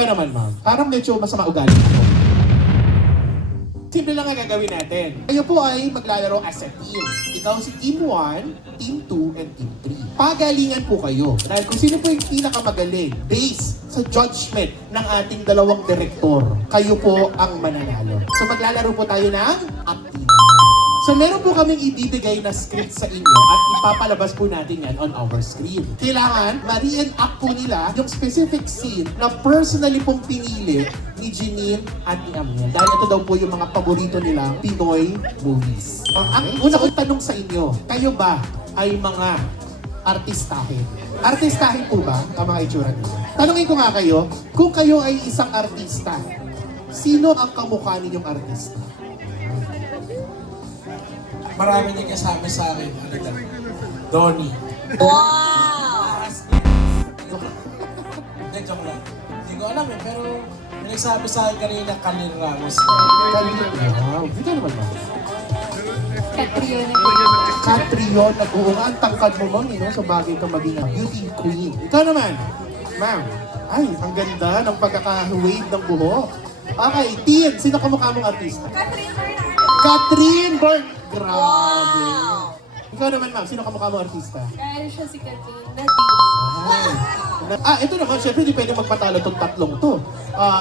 Ano naman, ma'am? Parang medyo masama ugali ako. Simple lang ang gagawin natin. Kayo po ay maglalaro as a team. Ikaw si Team 1, Team 2, and Team 3. Pagalingan po kayo. Dahil kung sino po yung pinakamagaling based sa judgment ng ating dalawang direktor, kayo po ang mananalo. So maglalaro po tayo ng acting. So meron po kaming ibibigay na script sa inyo at ipapalabas po natin yan on our screen. Kailangan ma-reenact po nila yung specific scene na personally pong pinili ni Janine at ni Amiel. Dahil ito daw po yung mga paborito nilang Pinoy movies. Ang una kong tanong sa inyo, kayo ba ay mga artistahin? Artistahin po ba ang mga itsura niyo? Tanungin ko nga kayo, kung kayo ay isang artista, sino ang kamukha ninyong artista? Marami nagkasabi sa akin, Donnie. Wow! Hindi, joke lang. Hindi ko alam eh, pero may nagsabi sa akin kanina, Kalin Ramos. Wow, dito naman ba? Catriona. Catriona, oo nga, ang tangkad mo ma'am, so bagay kang maging beauty queen. Ikaw naman, ma'am. Ay, ang ganda ng pagkaka-wave ng buhok. Okay, Tin, sino kamukha mong artista? Catherine Bernardo. Grabe. Wow! Ikaw naman ma'am, sino kamukha mong artista? Kaya siya si Catriona. Ito naman, syempre hindi pwede magpatalo itong tatlong to.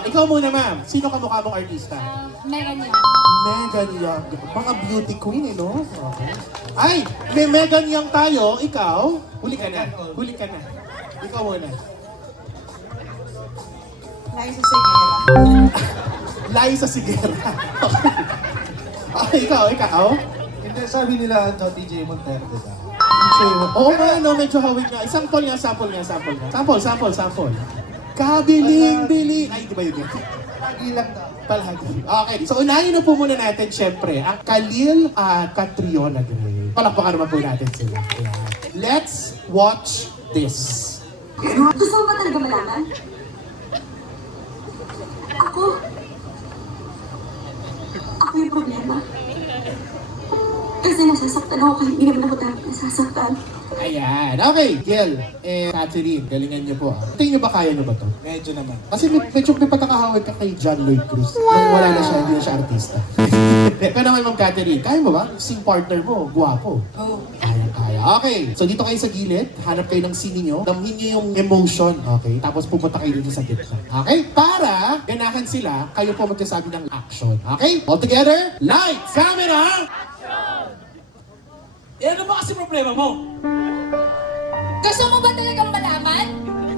Ikaw muna ma'am, sino kamukha mong artista? Megan Young. Megan Young. Mga beauty queen, no? Okay. Ay, may Megan Young tayo. Ikaw, huli ka na. Huli ka na. Ikaw muna. Liza Seguera. Liza Seguera. Okay, ikaw. Hindi, sabi nila TJ Montero, diba? Oo nga, no, medyo hawig nga. Sample nga. Sample. Kabiling-biling. Ay, di ba yun? Lagi lang na. Palagi. Okay, so unahin na po muna natin, syempre, ang Khalil Catriona. Palakpakan naman po natin sila. Ayan. Let's watch this. Gusto mo ba talaga malaman? Ako yung problema. Kasi nasasaktan ako kahit hindi naman ako dapat nasasaktan. Ayan. Okay, Gil and Catherine, galingan niyo po. Tingin niyo ba kaya niyo ba to? Medyo naman. Kasi medyo may pagkakahawag ka kay John Lloyd Cruz. Nung wala na siya, hindi na siya artista. Pero naman Ma'am Catherine, kaya mo ba? Sing partner mo, guwapo. Oh. Kaya. Okay, so dito kayo sa gilid, hanap kayo ng scene niyo, damhin niyo yung emotion, okay? Tapos pupunta kayo dito sa gitna. Okay? Para ganahan sila, kayo po magsasabi ng action. Okay? All together, lights, camera! Eh, ano ba kasi problema mo? Gusto mo ba talagang malaman?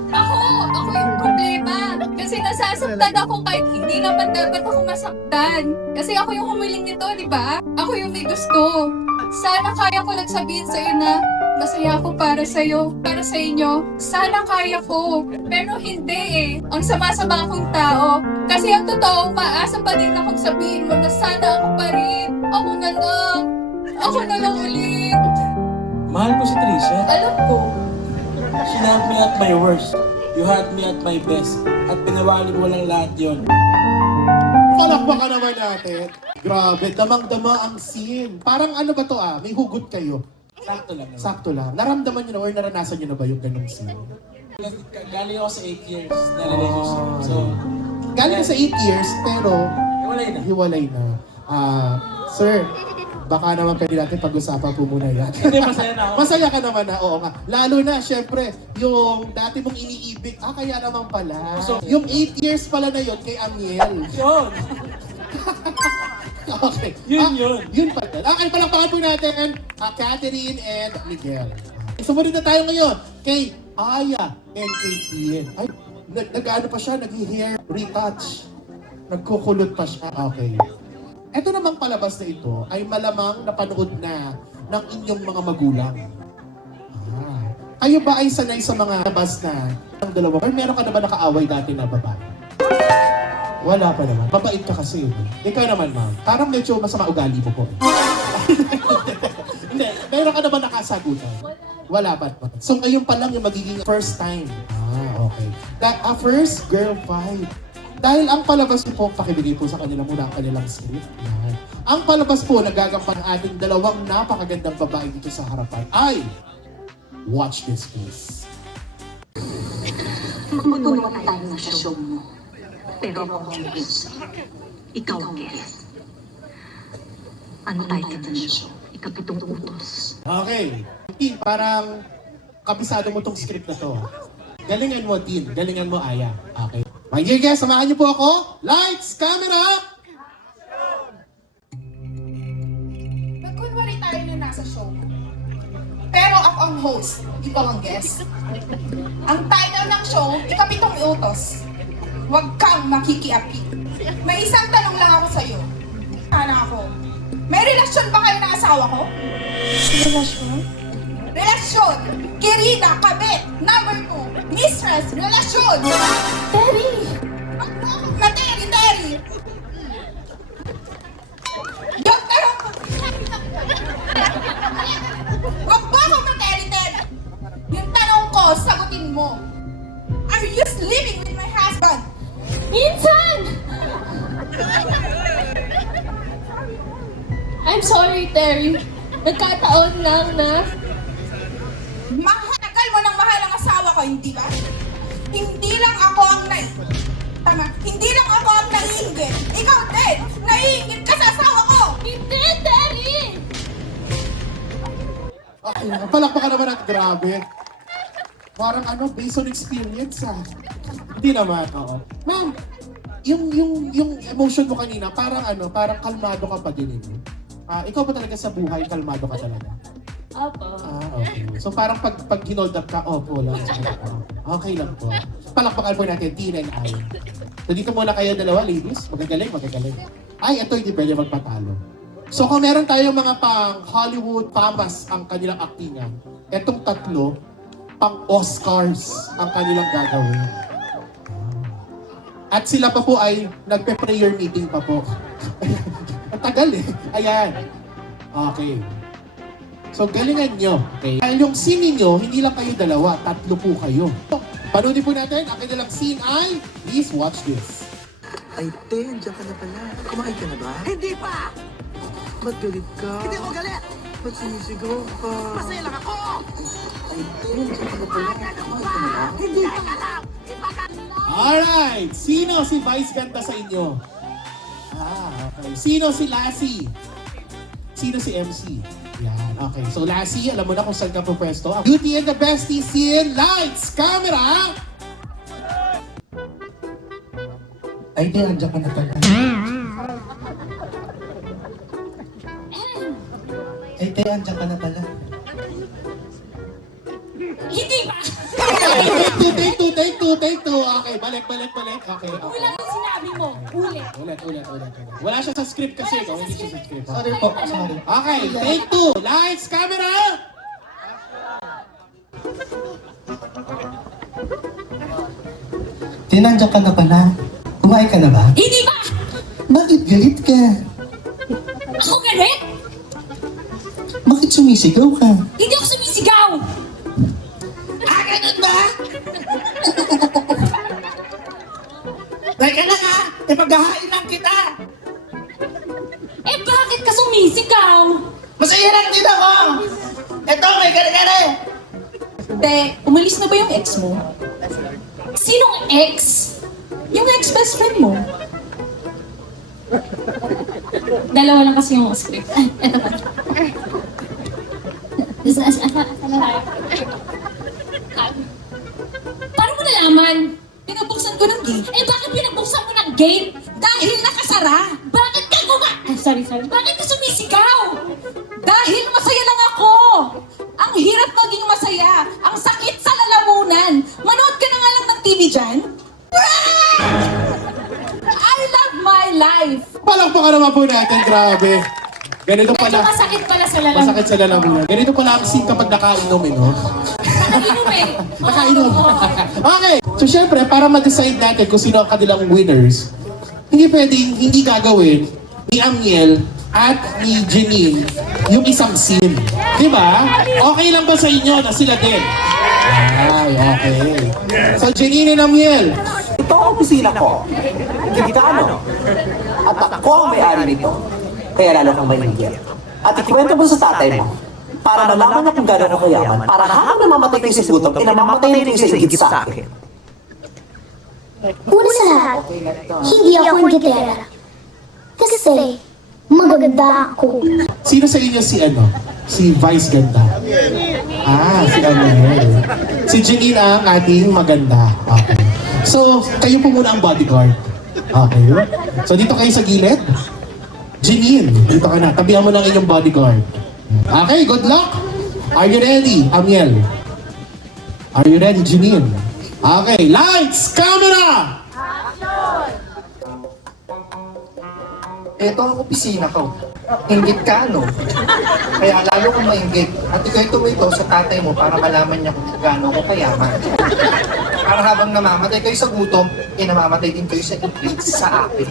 Ako yung problema. Kasi nasasaktan ako kahit hindi naman dapat ako masaktan. Kasi ako yung humiling nito, di ba? Ako yung may gusto. Sana kaya ko lang sabihin sa'yo na masaya ako para sa'yo, para sa inyo. Sana kaya ko. Pero hindi eh. Ang sama-sama akong tao. Kasi ang totoo, maasa pa din akong sabihin mo na sana ako pa rin. Ako na lang. Ako na lang ulit. Mahal ko si Trisha. Alam ko. She had me at my worst. You had me at my best. At pinawali mo lang lahat yun. Palakpakan naman natin. Grabe, damang-dama ang scene. Parang ano ba to may hugot kayo. Sakto lang. Sakto lang. Naramdaman nyo na or naranasan nyo na ba yung ganong scene? Galing ako sa 8 years na relationship. So, Galing sa 8 years, pero wala na. hiwalay na. Sir, baka naman pwede natin pag-usapan po muna yan. Hindi, masaya na ako. Masaya ka naman na, oo nga. Lalo na, syempre, yung dati mong iniibig, kaya naman pala. So, yung 8 years pala na yun kay Amiel. Yun! Okay. Yun. Yun pala. Okay, palakpakan po natin Catherine and Miguel. Sumunod na tayo ngayon kay Aya and kay Ian. Ay, nag-ano pa siya, nag-hair retouch. Nagkukulot pa siya. Okay. Ito namang palabas na ito ay malamang napanood na ng inyong mga magulang. Kayo ba ay sanay sa mga labas na ng dalawa? Or meron ka na ba nakaaway dati na babae? Wala pa naman. Mabait ka kasi. Ikaw naman, ma'am. Parang medyo masama ugali mo po. Hindi. Meron ka na ba nakasagutan? Wala pa. So ngayon pa lang yung magiging first time. Okay. First girl fight. Dahil ang palabas po, pakibigay po sa kanila muna ang kanilang script. Yan. Ang palabas po, nagagampan ng ating dalawang napakagandang babae dito sa harapan ay, watch this please. Magtulungan tayo sa show mo. Pero ako ang host. Ikaw ang guest. Ano title ng show? Ikapitong utos. Okay. Tin, parang kabisado mo tong script na to. Galingan mo, Tin. Galingan mo, Aya. Okay. My dear guys, samahan niyo po ako. Lights, camera! Nagkunwari tayo na nasa show. Pero ako ang host, ikaw ang guest. Ang title ng show, Ikapitong Utos. Huwag kang makikiapi. May isang tanong lang ako sa'yo. Ano ako? May relasyon ba kayo ng asawa ko? Relasyon? Relasyon! Kirida, kabit, number 2, mistress, relasyon! Terry! Huwag mo akong Terry! Yung tanong ko! Huwag mo akong Terry! Yung tanong ko, sagutin mo. Are you living with my husband? Minsan! I'm sorry, Terry. Nagkataon lang na Mahal mo ng mahal ang asawa ko, hindi ba? Hindi lang ako ang hindi lang ako ang naiinggit. Ikaw din! Naiinggit ka sa asawa ko! hindi, Terry! Okay, palakpakan naman at grabe. Parang ano, based on experience Hindi naman, oo. Ma'am, yung emotion mo kanina, parang parang kalmado ka pa din ikaw ba talaga sa buhay, kalmado ka talaga? Opo. Okay. So parang pag hinold up ka, opo lang. Okay lang po. Palakpakan po natin, Tina and I. So dito muna kayo dalawa, ladies. Magagaling. Ay, ito hindi pwede magpatalo. So kung meron tayong mga pang Hollywood, pamas ang kanilang aktingan, etong tatlo, pang Oscars ang kanilang gagawin. At sila pa po ay nagpe-prayer meeting pa po. Ang tagal Ayan. Okay. So galingan nyo. Okay. Dahil yung scene nyo, hindi lang kayo dalawa, tatlo po kayo. Panoodin po natin, ang kanilang scene ay, please watch this. Ay, Ten, diyan ka na pala. Kumain ka na ba? Hindi pa! Ba't galit ka? Hindi ako galit! Ba't sumisigaw ka? Masaya lang ako! Ay, Ten, diyan ka na pala. Kumain ka na ba? Hindi ka lang! Alright! Sino si Vice ganda sa inyo? Okay. Sino si Lassie? Sino si MC? Yan, okay. So Lassie, alam mo na kung saan ka po pwesto. Beauty and the Bestie scene, lights, camera! Ay, di, andyan ka na pala. Ay, di, andyan ka na pala. Hindi ba? Take two. Okay, balik. Okay. Ulang yung sinabi mo. Ulit. Ulit. Wala siya sa script kasi, no? Hindi siya sa script. Sorry po, sorry. Okay, take two. Lights, camera! Tinandyan ka na pala. Kumain ka na ba? Hindi ba? Bakit galit ka? Ako galit? Bakit sumisigaw ka? Hindi ako sumisigaw! Ganun ba? Teka lang ha! Ipaghahain lang kita! Eh bakit ka sumisigaw? Masaya lang din ako! Ito, may gare-gare! Te, umalis na ba yung ex mo? Sinong ex? Yung ex-best friend mo? Dalawa lang kasi yung script. Eto pa. Paano mo nalaman? Pinabuksan ko ng gate. Eh bakit pinabuksan mo ng gate? Dahil nakasara. Bakit ka sorry. Bakit ka sumisigaw? Dahil masaya lang ako. Ang hirap maging masaya. Ang sakit sa lalamunan. Manood ka na nga lang ng TV dyan. I love my life. Palakpakan naman po natin, grabe. Ganito Medyo pala. masakit pala sa lalamunan. Masakit sa lalamunan. Ganito pala ang scene kapag nakainom, no? Nakainom eh. Nakainom. Oo. Okay. So syempre, para ma-decide natin kung sino ang kanilang winners, hindi pwedeng hindi gagawin ni Amiel at ni Janine yung isang scene. Di ba? Okay lang ba sa inyo na sila din? Ay, okay. So Janine and Amiel, Ito ang opisina ko. Hindi ka ano. At ako ang may-ari nito. Kaya lalo kang mainigit. At ikwento mo sa tatay mo. Para malaman na kung gano'n ako yaman. Para habang namamatay kayo sa gutom, namamatay na kayo sa higit sa akin. Una sa lahat, hindi ako ang gitara. Kasi, maganda ako. Sino sa inyo si ano? Si Vice Ganda? Si Amiel. Si Janine ang ating maganda. Okay. So, kayo po muna ang bodyguard. Okay. So, dito kayo sa gilid. Janine, dito ka na. Tabihan mo ng inyong bodyguard. Okay, good luck. Are you ready, Amiel? Are you ready, Janine? Okay, lights, camera! Ito ang opisina ko. Inggit ka, no? Kaya lalo kong mainggit. At ikaw'y tumito sa tatay mo para malaman niya kung gaano ko kayaman. Para habang namamatay kayo sa gutom, namamatay din kayo sa inggit sa akin.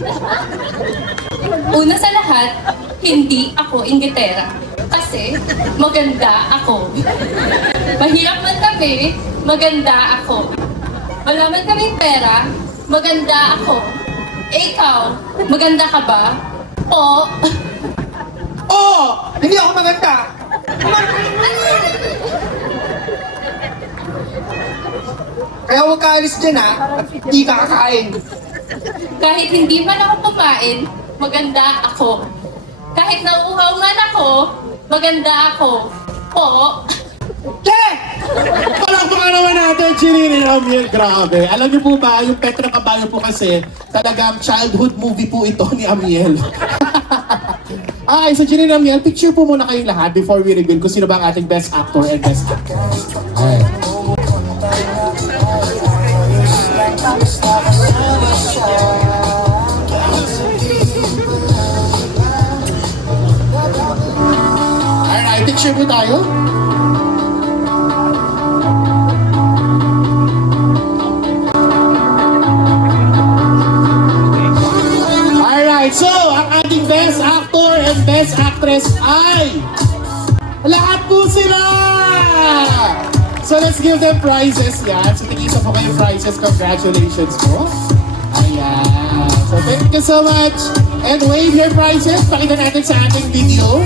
Una sa lahat, hindi ako inggitera. Kasi maganda ako. Mahirap man kami, maganda ako. Wala man kaming pera, maganda ako. Eh, ikaw, maganda ka ba? O, Oo! Hindi ako maganda! Kaya huwag ka alis dyan, ha? At hindi ka kakain. kahit hindi man ako kumain, maganda ako. Kahit nauuhaw man ako, maganda ako. Po, Palakpakan naman natin, Janine and Amiel. Grabe. Alam niyo po ba, yung Petra Caballo po kasi, talagang childhood movie po ito ni Amiel. Okay, so Janine and Amiel, picture po muna kayong lahat before we reveal kung sino ba ang ating best actor and best actress. Okay. Alright, picture po tayo. Alright, so ang ating best actor and best actress ay lahat po sila! So let's give them prizes yan. So tigisa po kayo prizes. Congratulations po. Ayan. So thank you so much. And wave your prizes. Pakita natin sa ating video.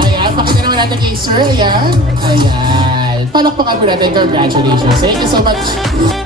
Ayan. Pakita naman natin kay Sir. Ayan. Ayan. Palakpakan po natin. Congratulations. Thank you so much.